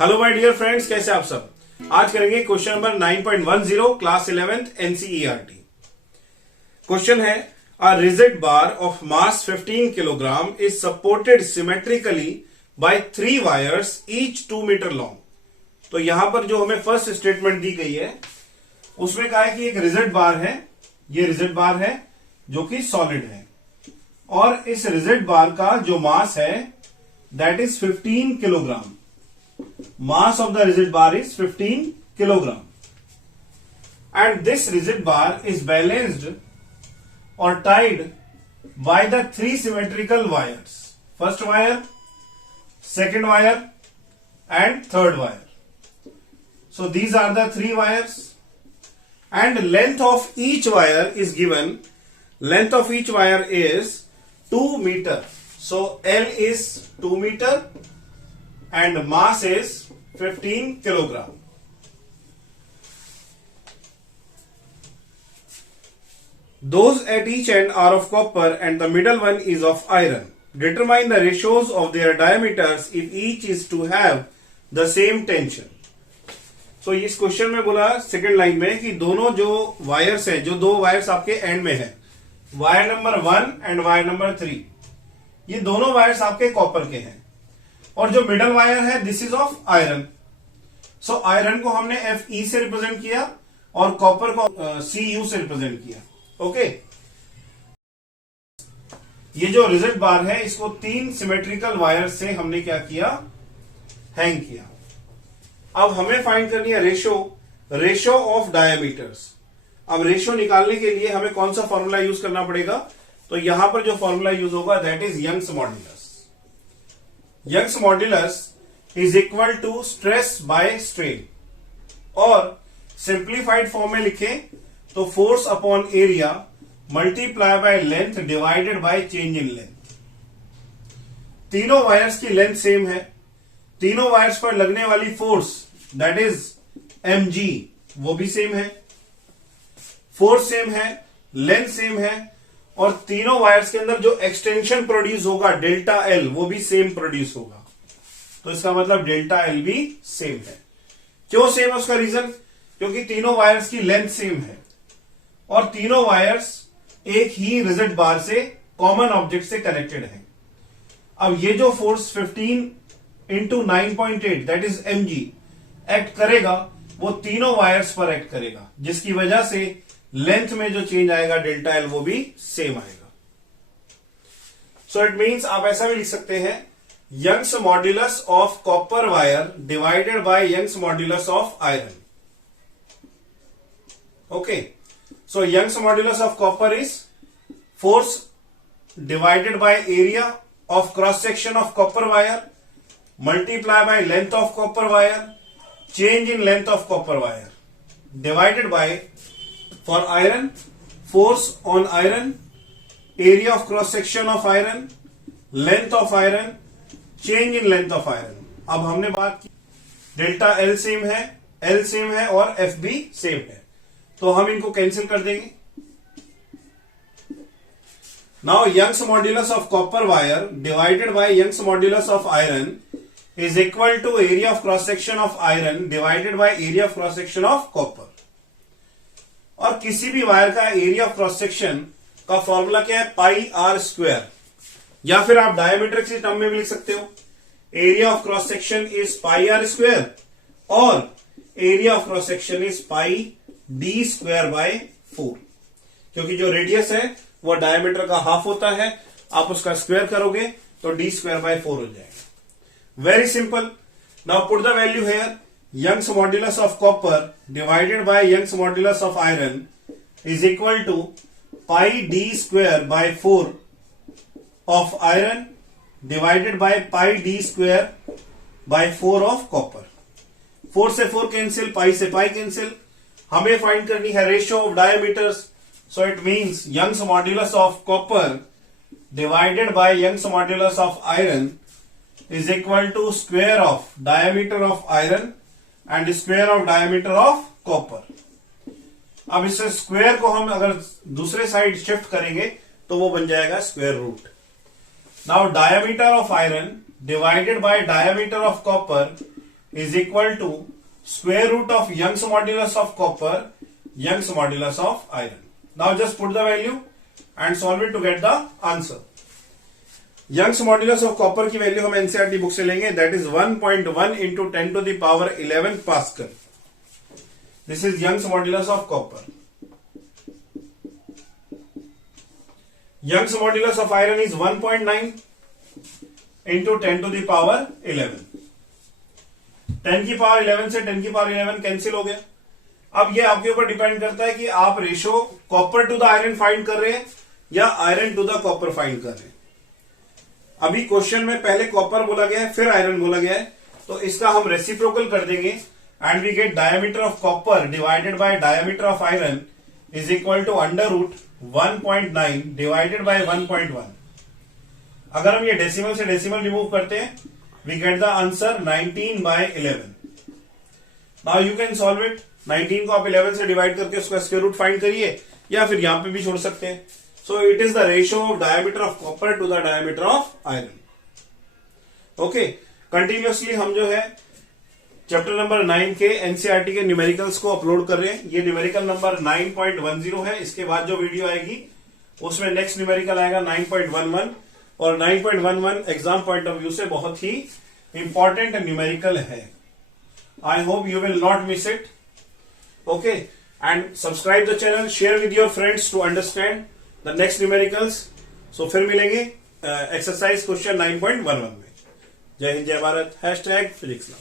Hello my dear friends, कैसे आप सब। आज करेंगे question number 9.10 class 11th NCERT. Question है a rigid bar of mass 15 kilogram is supported symmetrically by 3 wires each 2 meter long. तो यहां पर जो हमें फर्स्ट स्टेटमेंट दी गई है उसमें कहा है कि एक रिजिड बार है, ये रिजिड बार है जो कि सॉलिड है और इस रिजिड बार का जो मास है that is 15 kilogram. Mass of the rigid bar is 15 kilogram and this rigid bar is balanced or tied by the 3 symmetrical wires, first wire, second wire and third wire. So these are the 3 wires and length of each wire is given. Length of each wire is 2 meter. So L is 2 meter and mass is 15 kilogram. Those at each end are of copper and the middle one is of iron. Determine the ratios of their diameters if each is to have the same tension. So इस question में बोला second line में कि दोनों जो wires हैं, जो दो वायर्स आपके एंड में है, wire number 1 and wire number 3, ये दोनों वायर्स आपके कॉपर के हैं और जो मिडल वायर है this is of iron. So iron को हमने Fe से रिप्रेजेंट किया और कॉपर को Cu से रिप्रेजेंट किया। ओके, ये जो रिजिड बार है इसको 3 सिमेट्रिकल वायर से हमने क्या किया, हैंग किया। अब हमें फाइंड करनी है रेशो ऑफ डायमीटर्स। अब रेशो निकालने के लिए हमें कौन सा फॉर्मूला यूज करना पड़ेगा, तो यहां पर जो फॉर्मूला यूज होगा that is Young's modulus. Young's modulus is equal to stress by strain, और सिंप्लीफाइड फॉर्म में लिखें तो force upon area multiply by length divided by change in length. तीनों वायर्स की लेंथ सेम है, तीनों वायर्स पर लगने वाली फोर्स दैट इज mg वो भी सेम है, फोर्स सेम है, लेंथ सेम है और तीनों वायर्स के अंदर जो एक्सटेंशन प्रोड्यूस होगा डेल्टा एल वो भी सेम प्रोड्यूस होगा। तो इसका मतलब डेल्टा एल भी सेम है। क्यों सेम है उसका रीजन, क्योंकि तीनों वायर्स की लेंथ सेम है और तीनों वायर्स एक ही रिजिड बार से कॉमन ऑब्जेक्ट से कनेक्टेड है। अब ये जो force 15 into 9.8 that is mg act करेगा वो तीनों वायर्स पर एक्ट करेगा, जिसकी वजह से लेंथ में जो चेंज आएगा डेल्टा एल वो भी सेम आएगा। सो इट मींस आप ऐसा भी लिख सकते हैं Young's modulus of copper wire divided by Young's modulus of iron. Okay, so Young's modulus of copper is force divided by area of cross section of copper wire multiply by length of copper wire change in length of copper wire divided by for iron force on iron area of cross section of iron length of iron change in length of iron। अब हमने बात की delta L same है, L same है और F भी same है, तो हम इनको कैंसिल कर देंगे। Now Young's modulus of copper wire divided by Young's modulus of iron is equal to area of cross section of iron divided by area of cross section of copper. और किसी भी wire का area of cross section का formula क्या है, पाई r square, या फिर आप डायमीटर के टर्म में भी लिख सकते हो। Area of cross section is pi r square और area of cross section is pi d square by 4, क्योंकि जो रेडियस है वो डायमीटर का हाफ होता है, आप उसका स्क्वायर करोगे तो डी स्क्वायर बाय 4 हो जाएगा। Very simple. Now put the value here. Young's modulus of copper divided by Young's modulus of iron is equal to pi d square by 4 of iron divided by pi d square by 4 of copper। 4 से 4 cancel, पाई से pi cancel. हमें find करनी है ratio of diameters, so it means Young's modulus of copper divided by Young's modulus of iron is equal to square of diameter of iron and square of diameter of copper. अब इस square को हम अगर दूसरे side shift करेंगे तो वो बन जाएगा square root. Now diameter of iron divided by diameter of copper is equal to square root of Young's modulus of copper, Young's modulus of iron. Now just put the value and solve it to get the answer. Young's modulus of copper की value हम NCERT book से लेंगे, that is 1.1 into 10 to the power 11 pascal. This is Young's modulus of copper. Young's modulus of iron is 1.9 into 10 to the power 11. 10 की power 11 से 10 की power 11 cancel हो गया. अब ये आपके ऊपर डिपेंड करता है कि आप ratio copper to the iron find कर रहे हैं या iron to the copper find कर रहे हैं. अभी क्वेश्चन में पहले कॉपर बोला गया है फिर आयरन बोला गया है, तो इसका हम रेसिप्रोकल कर देंगे and we get diameter of copper divided by diameter of iron is equal to under root 1.9 divided by 1.1. अगर हम ये डेसिमल से डेसिमल रिमूव करते हैं we get the answer 19 by 11. Now you can solve it. 19 को आप 11 से divide करके उसका स्क्वायर रूट फाइंड करिए या फिर यहां पे भी छोड़ सकते हैं. So it is the ratio of diameter of copper to the diameter of iron. Okay, continuously हम जो है चैप्टर नंबर 9 के एनसीईआरटी के न्यूमेरिकल्स को अपलोड कर रहे हैं. ये न्यूमेरिकल नंबर 9.10 है. इसके बाद जो वीडियो आएगी उसमें नेक्स्ट न्यूमेरिकल आएगा 9.11 और 9.11 एग्जाम पॉइंट ऑफ व्यू से बहुत ही इंपॉर्टेंट न्यूमेरिकल है. I hope you will not miss it. Okay, and subscribe the channel, share with your friends to understand the next numericals. So फिर मिलेंगे exercise question 9.11 में. जय हिंद, जय भारत. #Physics now.